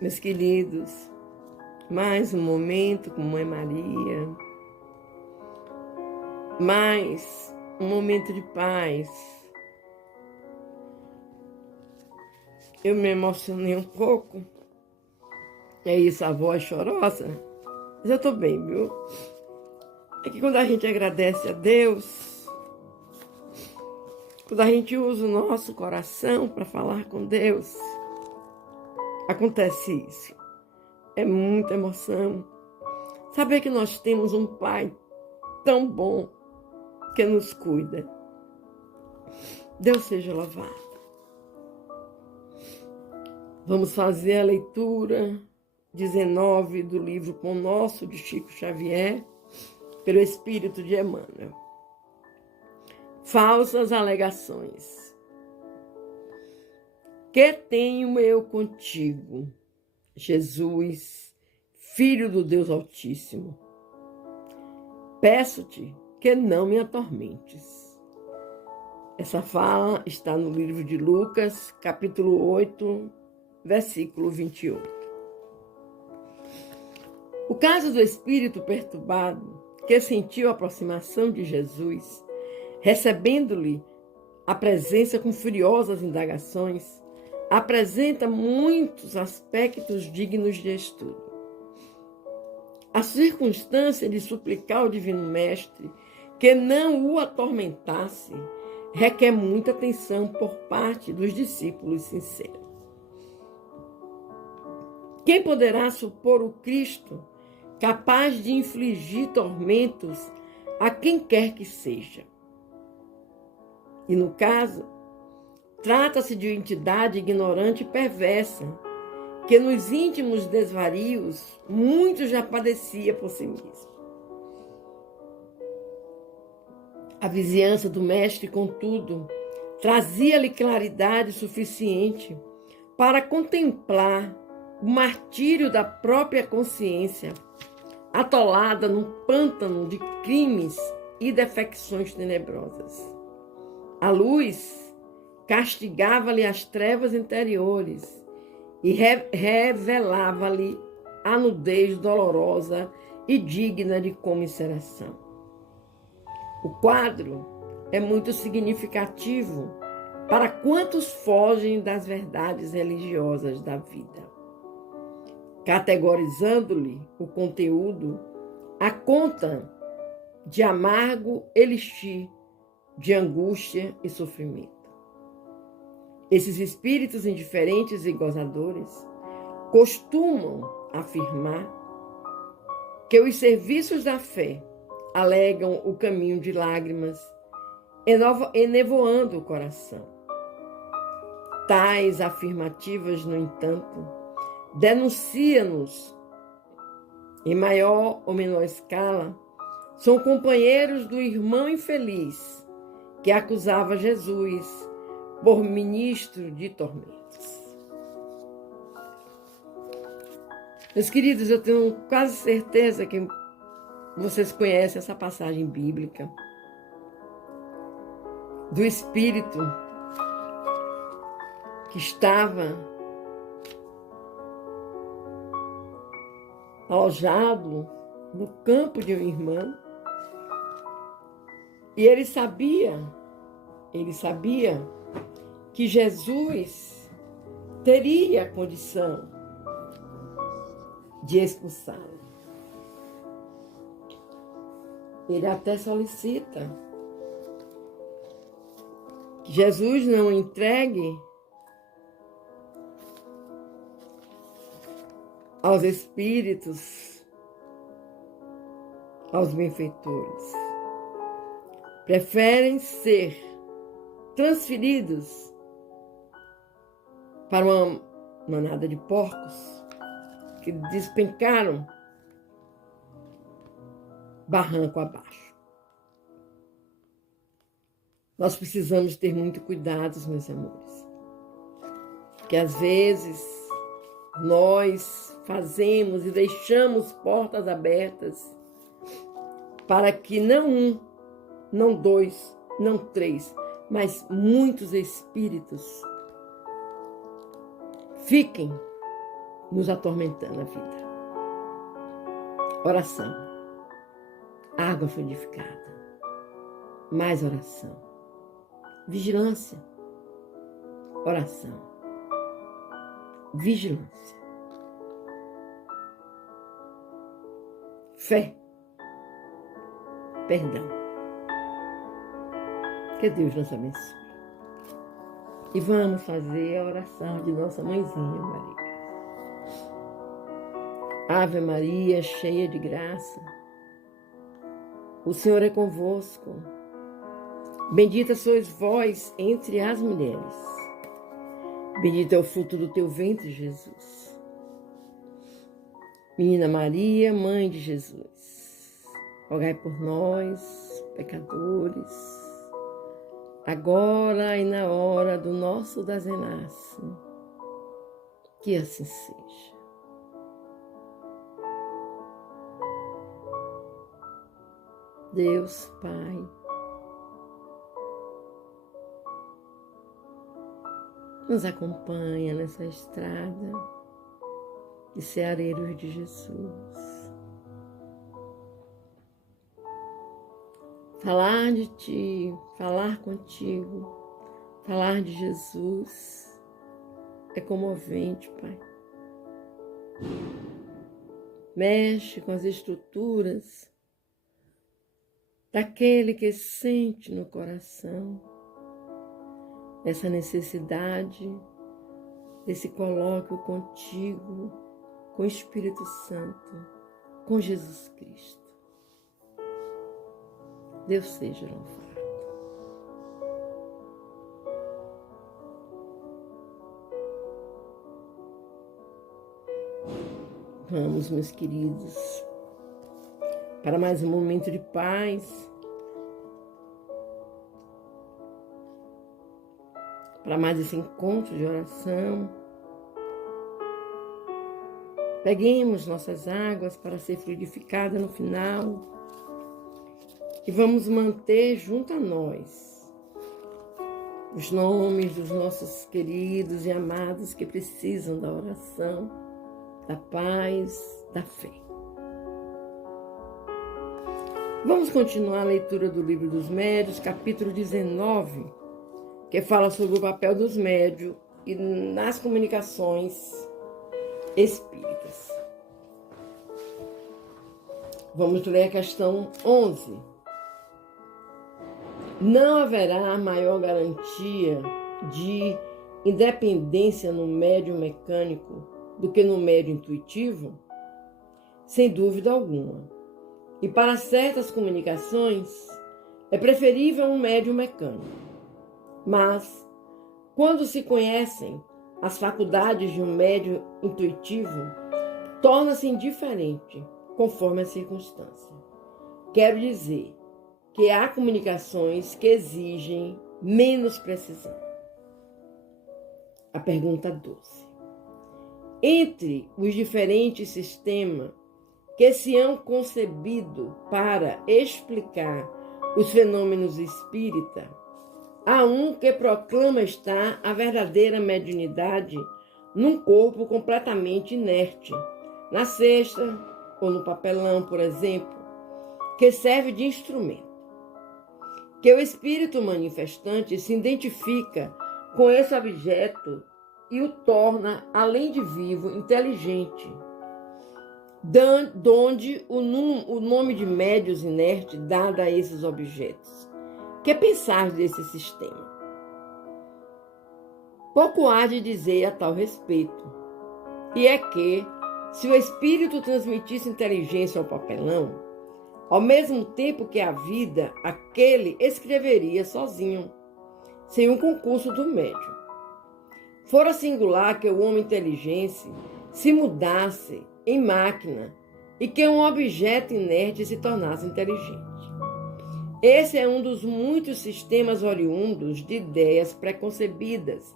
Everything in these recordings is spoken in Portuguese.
Meus queridos, mais um momento com Mãe Maria, mais um momento de paz. Eu me emocionei um pouco, é isso, a voz chorosa, mas eu tô bem, viu? É que quando a gente agradece a Deus, quando a gente usa o nosso coração para falar com Deus, acontece isso. É muita emoção. Saber que nós temos um Pai tão bom que nos cuida. Deus seja louvado. Vamos fazer a leitura 19 do livro Pão Nosso, de Chico Xavier, pelo Espírito de Emmanuel. Falsas alegações. Que tenho eu contigo, Jesus, Filho do Deus Altíssimo? Peço-te que não me atormentes. Essa fala está no livro de Lucas, capítulo 8, versículo 28. O caso do espírito perturbado, que sentiu a aproximação de Jesus, recebendo-lhe a presença com furiosas indagações, apresenta muitos aspectos dignos de estudo. A circunstância de suplicar ao Divino Mestre que não o atormentasse requer muita atenção por parte dos discípulos sinceros. Quem poderá supor o Cristo capaz de infligir tormentos a quem quer que seja? E no caso, trata-se de uma entidade ignorante e perversa, que nos íntimos desvarios muito já padecia por si mesmo. A vizinhança do mestre, contudo, trazia-lhe claridade suficiente para contemplar o martírio da própria consciência, atolada num pântano de crimes e defecções tenebrosas. A luz castigava-lhe as trevas interiores e revelava-lhe a nudez dolorosa e digna de comiseração. O quadro é muito significativo para quantos fogem das verdades religiosas da vida. Categorizando-lhe o conteúdo, a conta de amargo elixir de angústia e sofrimento. Esses espíritos indiferentes e gozadores costumam afirmar que os serviços da fé alegam o caminho de lágrimas, enevoando o coração. Tais afirmativas, no entanto, denunciam-nos, em maior ou menor escala, são companheiros do irmão infeliz que acusava Jesus por ministro de tormentos. Meus queridos, eu tenho quase certeza que vocês conhecem essa passagem bíblica do espírito que estava alojado no campo de uma irmã e ele sabia que Jesus teria a condição de expulsá-lo. Ele até solicita que Jesus não entregue aos espíritos, aos benfeitores. Preferem ser transferidos para uma manada de porcos que despencaram barranco abaixo. Nós precisamos ter muito cuidado, meus amores, que às vezes nós fazemos e deixamos portas abertas para que não um, não dois, não três, mas muitos espíritos fiquem nos atormentando a vida. Oração. Água fluidificada. Mais oração. Vigilância. Oração. Vigilância. Fé. Perdão. Que Deus nos abençoe. E vamos fazer a oração de nossa mãezinha Maria. Ave Maria, cheia de graça, o Senhor é convosco. Bendita sois vós entre as mulheres. Bendito é o fruto do teu ventre, Jesus. Menina Maria, Mãe de Jesus, rogai por nós, pecadores, agora e na hora do nosso desenlace. Que assim seja. Deus Pai, nos acompanha nessa estrada de Ceareiros de Jesus. Falar de Ti, falar contigo, falar de Jesus é comovente, Pai. Mexe com as estruturas daquele que sente no coração essa necessidade desse colóquio contigo, com o Espírito Santo, com Jesus Cristo. Deus seja louvado. Vamos, meus queridos, para mais um momento de paz, para mais esse encontro de oração. Peguemos nossas águas para ser fluidificada no final e vamos manter junto a nós os nomes dos nossos queridos e amados que precisam da oração, da paz, da fé. Vamos continuar a leitura do Livro dos Médiuns, capítulo 19, que fala sobre o papel dos médiuns e nas comunicações espíritas. Vamos ler a questão 11. Não haverá maior garantia de independência no médium mecânico do que no médium intuitivo? Sem dúvida alguma. E para certas comunicações, é preferível um médium mecânico. Mas, quando se conhecem as faculdades de um médium intuitivo, torna-se indiferente, conforme a circunstância. Quero dizer que há comunicações que exigem menos precisão. A pergunta 12. Entre os diferentes sistemas que se hão concebido para explicar os fenômenos espíritas, há um que proclama estar a verdadeira mediunidade num corpo completamente inerte, na cesta ou no papelão, por exemplo, que serve de instrumento. Que o espírito manifestante se identifica com esse objeto e o torna, além de vivo, inteligente, donde o nome de médiuns inertes dado a esses objetos. Que pensar desse sistema? Pouco há de dizer a tal respeito, e é que, se o espírito transmitisse inteligência ao papelão, ao mesmo tempo que a vida, aquele escreveria sozinho, sem um concurso do médium. Fora singular que o homem inteligente se mudasse em máquina e que um objeto inerte se tornasse inteligente. Esse é um dos muitos sistemas oriundos de ideias preconcebidas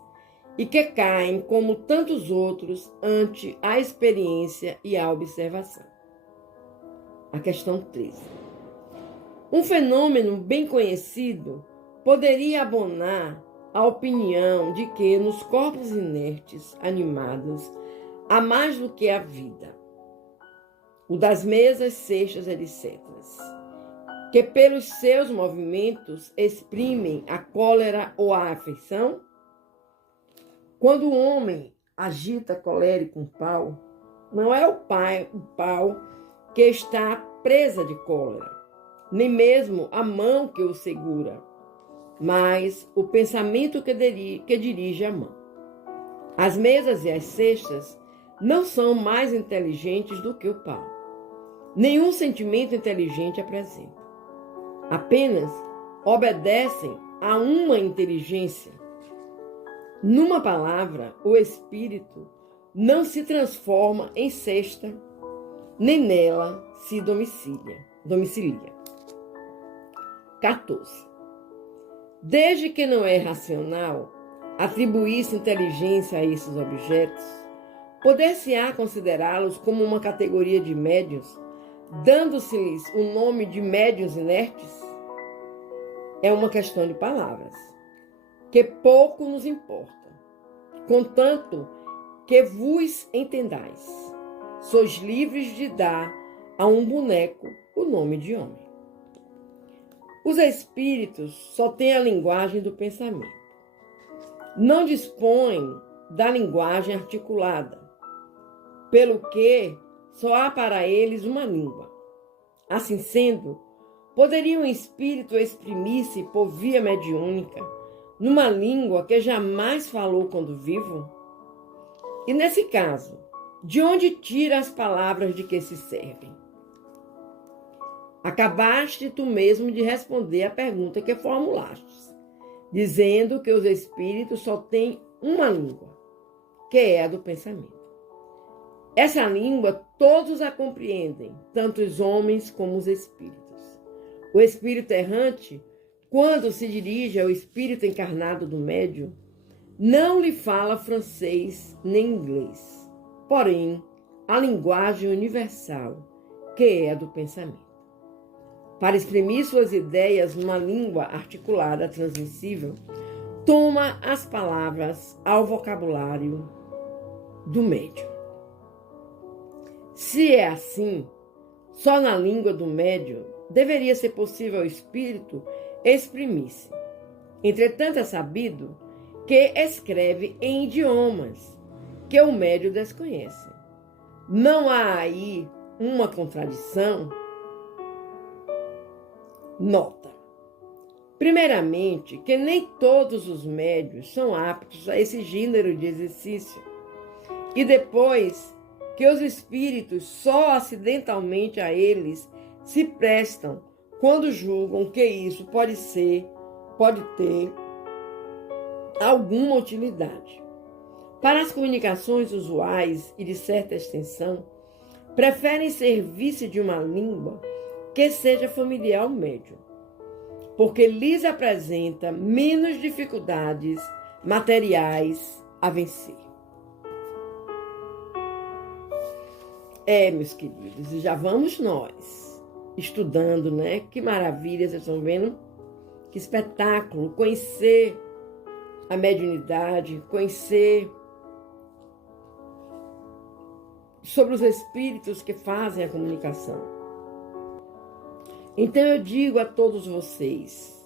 e que caem, como tantos outros, ante a experiência e a observação. A questão 13. Um fenômeno bem conhecido poderia abonar a opinião de que nos corpos inertes animados há mais do que a vida, o das mesas, cestas, etc., que pelos seus movimentos exprimem a cólera ou a afeição? Quando o homem agita colérico um pau, não é o pau que está presa de cólera, nem mesmo a mão que o segura, mas o pensamento que dirige a mão. As mesas e as cestas não são mais inteligentes do que o pau. Nenhum sentimento inteligente apresenta. Apenas obedecem a uma inteligência. Numa palavra, o espírito não se transforma em cesta, nem nela se domicilia. 14. Desde que não é racional atribuir-se inteligência a esses objetos, poder-se-á considerá-los como uma categoria de médiuns, dando-se-lhes o nome de médiuns inertes? É uma questão de palavras, que pouco nos importa, contanto que vos entendais. Sois livres de dar a um boneco o nome de homem. Os espíritos só têm a linguagem do pensamento. Não dispõem da linguagem articulada, pelo que só há para eles uma língua. Assim sendo, poderia um espírito exprimir-se por via mediúnica numa língua que jamais falou quando vivo? E nesse caso, de onde tira as palavras de que se servem? Acabaste tu mesmo de responder a pergunta que formulaste, dizendo que os espíritos só têm uma língua, que é a do pensamento. Essa língua todos a compreendem, tanto os homens como os espíritos. O espírito errante, quando se dirige ao espírito encarnado do médium, não lhe fala francês nem inglês, porém, a linguagem universal, que é a do pensamento. Para exprimir suas ideias numa língua articulada, transmissível, toma as palavras ao vocabulário do médium. Se é assim, só na língua do médium deveria ser possível ao espírito exprimir-se. Entretanto, é sabido que escreve em idiomas que o médium desconhece. Não há aí uma contradição? Nota. Primeiramente, que nem todos os médiuns são aptos a esse gênero de exercício. E depois, que os espíritos só acidentalmente a eles se prestam quando julgam que isso pode ter alguma utilidade. Para as comunicações usuais e de certa extensão, preferem servir-se de uma língua que seja familiar ao médium, porque lhes apresenta menos dificuldades materiais a vencer. Meus queridos, e já vamos nós estudando, né? Que maravilha, vocês estão vendo? Que espetáculo, conhecer a mediunidade, conhecer sobre os espíritos que fazem a comunicação. Então eu digo a todos vocês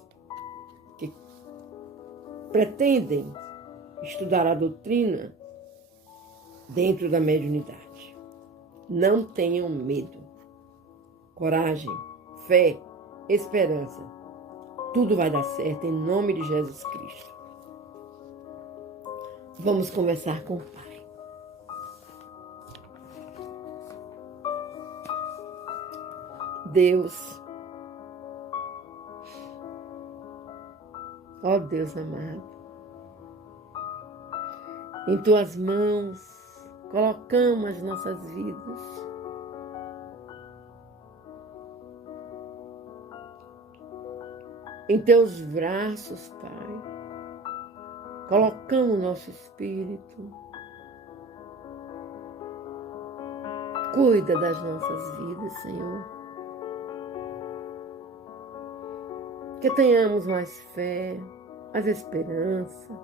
que pretendem estudar a doutrina dentro da mediunidade, não tenham medo. Coragem, fé, esperança. Tudo vai dar certo em nome de Jesus Cristo. Vamos conversar com o Pai. Deus, ó Deus amado, em tuas mãos colocamos as nossas vidas. Em teus braços, Pai, colocamos o nosso espírito. Cuida das nossas vidas, Senhor. Que tenhamos mais fé, mais esperança,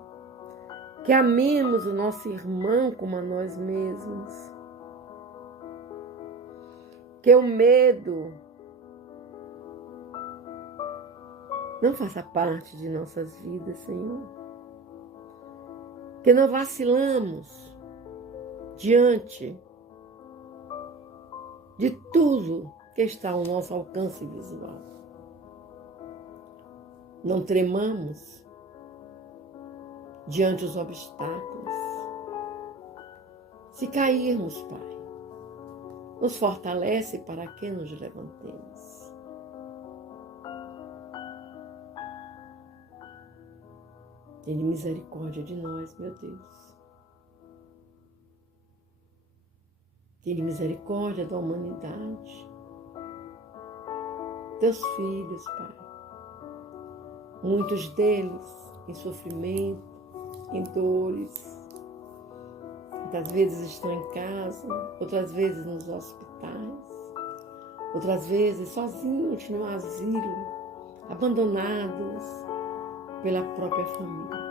que amemos o nosso irmão como a nós mesmos, que o medo não faça parte de nossas vidas, Senhor, que não vacilamos diante de tudo que está ao nosso alcance visual. Não tremamos diante dos obstáculos. Se cairmos, Pai, nos fortalece para que nos levantemos. Tenha misericórdia de nós, meu Deus. Tenha misericórdia da humanidade. Teus filhos, Pai. Muitos deles em sofrimento, em dores. Muitas vezes estão em casa, outras vezes nos hospitais, outras vezes sozinhos no asilo, abandonados pela própria família.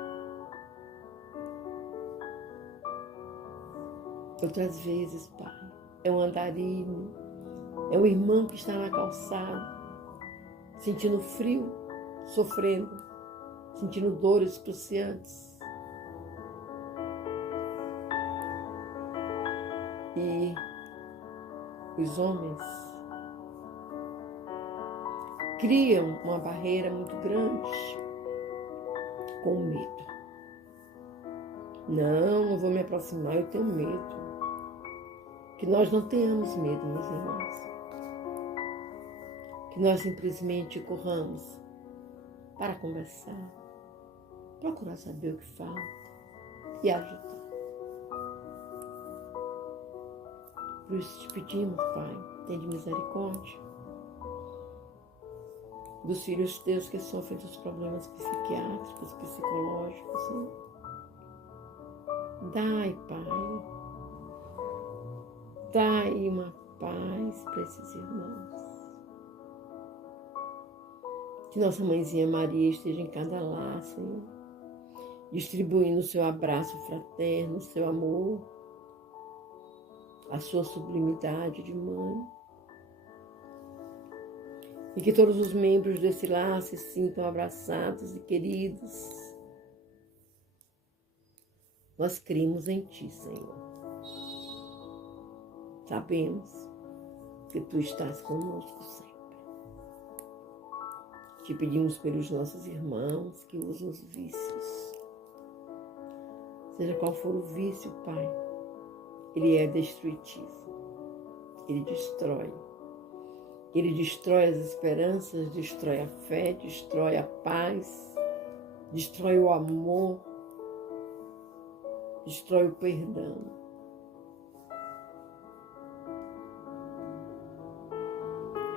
Outras vezes, Pai, é um andarilho, é um irmão que está na calçada, sentindo frio, sofrendo, sentindo dores cruciantes. E os homens criam uma barreira muito grande com medo. Não vou me aproximar, eu tenho medo. Que nós não tenhamos medo, meus irmãos. Que nós simplesmente corramos para conversar, procurar saber o que fala e ajudar. Por isso te pedimos, Pai, tenha misericórdia dos filhos teus que sofrem dos problemas psiquiátricos, psicológicos. Né? Dai, Pai, dai uma paz para esses irmãos. Que nossa mãezinha Maria esteja em cada lar, Senhor, distribuindo o seu abraço fraterno, o seu amor, a sua sublimidade de mãe. E que todos os membros desse lar se sintam abraçados e queridos. Nós cremos em Ti, Senhor. Sabemos que Tu estás conosco sempre. Te pedimos pelos nossos irmãos que usam os vícios. Seja qual for o vício, Pai, ele é destrutivo. Ele destrói. Ele destrói as esperanças, destrói a fé, destrói a paz, destrói o amor, destrói o perdão.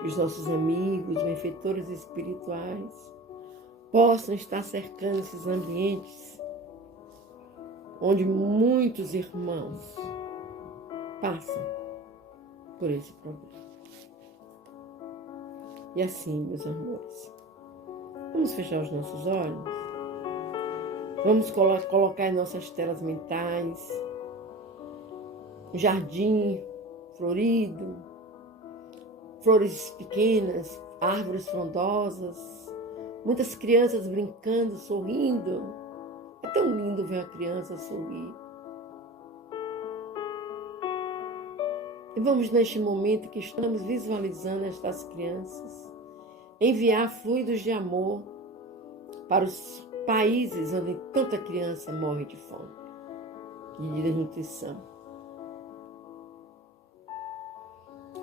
Que os nossos amigos, benfeitores espirituais, possam estar cercando esses ambientes onde muitos irmãos passam por esse problema. E assim, meus amores, vamos fechar os nossos olhos, vamos colocar em nossas telas mentais um jardim florido, flores pequenas, árvores frondosas, muitas crianças brincando, sorrindo. É tão lindo ver uma criança sorrir. E vamos, neste momento que estamos visualizando estas crianças, enviar fluidos de amor para os países onde tanta criança morre de fome e de desnutrição.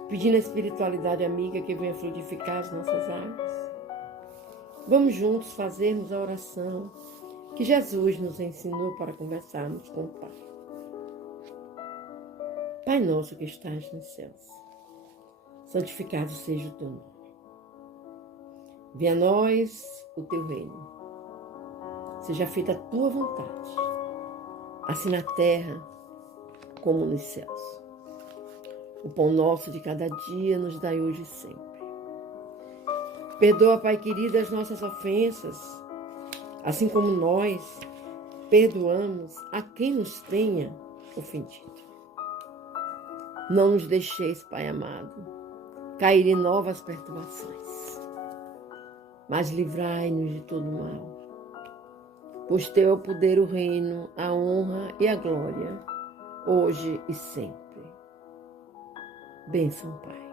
Pedindo a espiritualidade amiga que venha fluidificar as nossas águas. Vamos juntos fazermos a oração que Jesus nos ensinou para conversarmos com o Pai. Pai nosso que estás nos céus, santificado seja o teu nome. Venha a nós o teu reino. Seja feita a tua vontade, assim na terra como nos céus. O pão nosso de cada dia nos dai hoje e sempre. Perdoa, Pai querido, as nossas ofensas, assim como nós perdoamos a quem nos tenha ofendido. Não nos deixeis, Pai amado, cair em novas perturbações, mas livrai-nos de todo mal. Pois teu é o poder, o reino, a honra e a glória, hoje e sempre. Bênção, Pai.